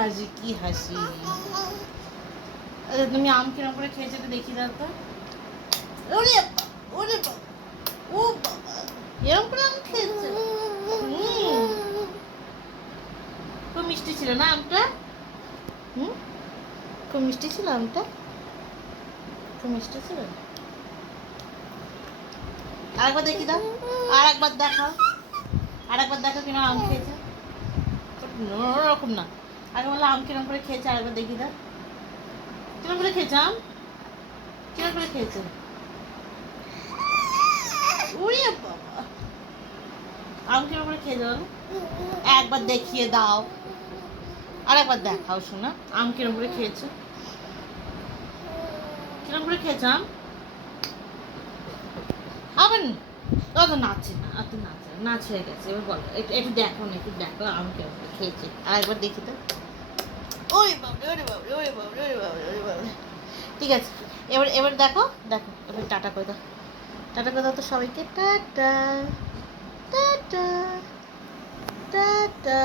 হাসি কি হাসি। আচ্ছা তুমি আম কিরম করে খেয়েছো তো দেখি দাও তো। ওরে বাবা, ওরে বাবা, ও বাবা, এরকম করে আম খেয়েছো? খুব মিষ্টি ছিল না আমটা? খুব মিষ্টি ছিল আমটা, খুব মিষ্টি ছিল। আরেকবার দেখি দাও, আর একবার দেখাও, আর একবার দেখো কিরম আম খেয়েছে। ওরকম না, আগে বললো আম কিরম করে খেয়েছে, আরেকবার দেখি দাও কিরম করে খেয়েছে আম, কিরম করে খেয়েছে। উড়িয়ে বাবা, আম কিরম করে খেয়ে যাও, একবার দেখিয়ে দাও, আর একবার দেখাও শোনা আম কিরম করে খেয়েছো, কিরম করে খেয়েছো আম। আবার অত নাচে না, অত নাচে নাচ হয়ে গেছে, এবার বলো একটু একটু দেখো না, একটু দেখো আম কিরম করে খেয়েছে, আর একবার দেখি তো। ওরে বাবরে, ওরে বাবরে, ওরে বাবরে, ওরে বাবরে, ওরে বাবরে। ঠিক আছে, এবার এবার দেখো, দেখো এবার টাটা করে দাও, টাটা করে দাও তো সবাইকে, টাটা টাটা টাটা।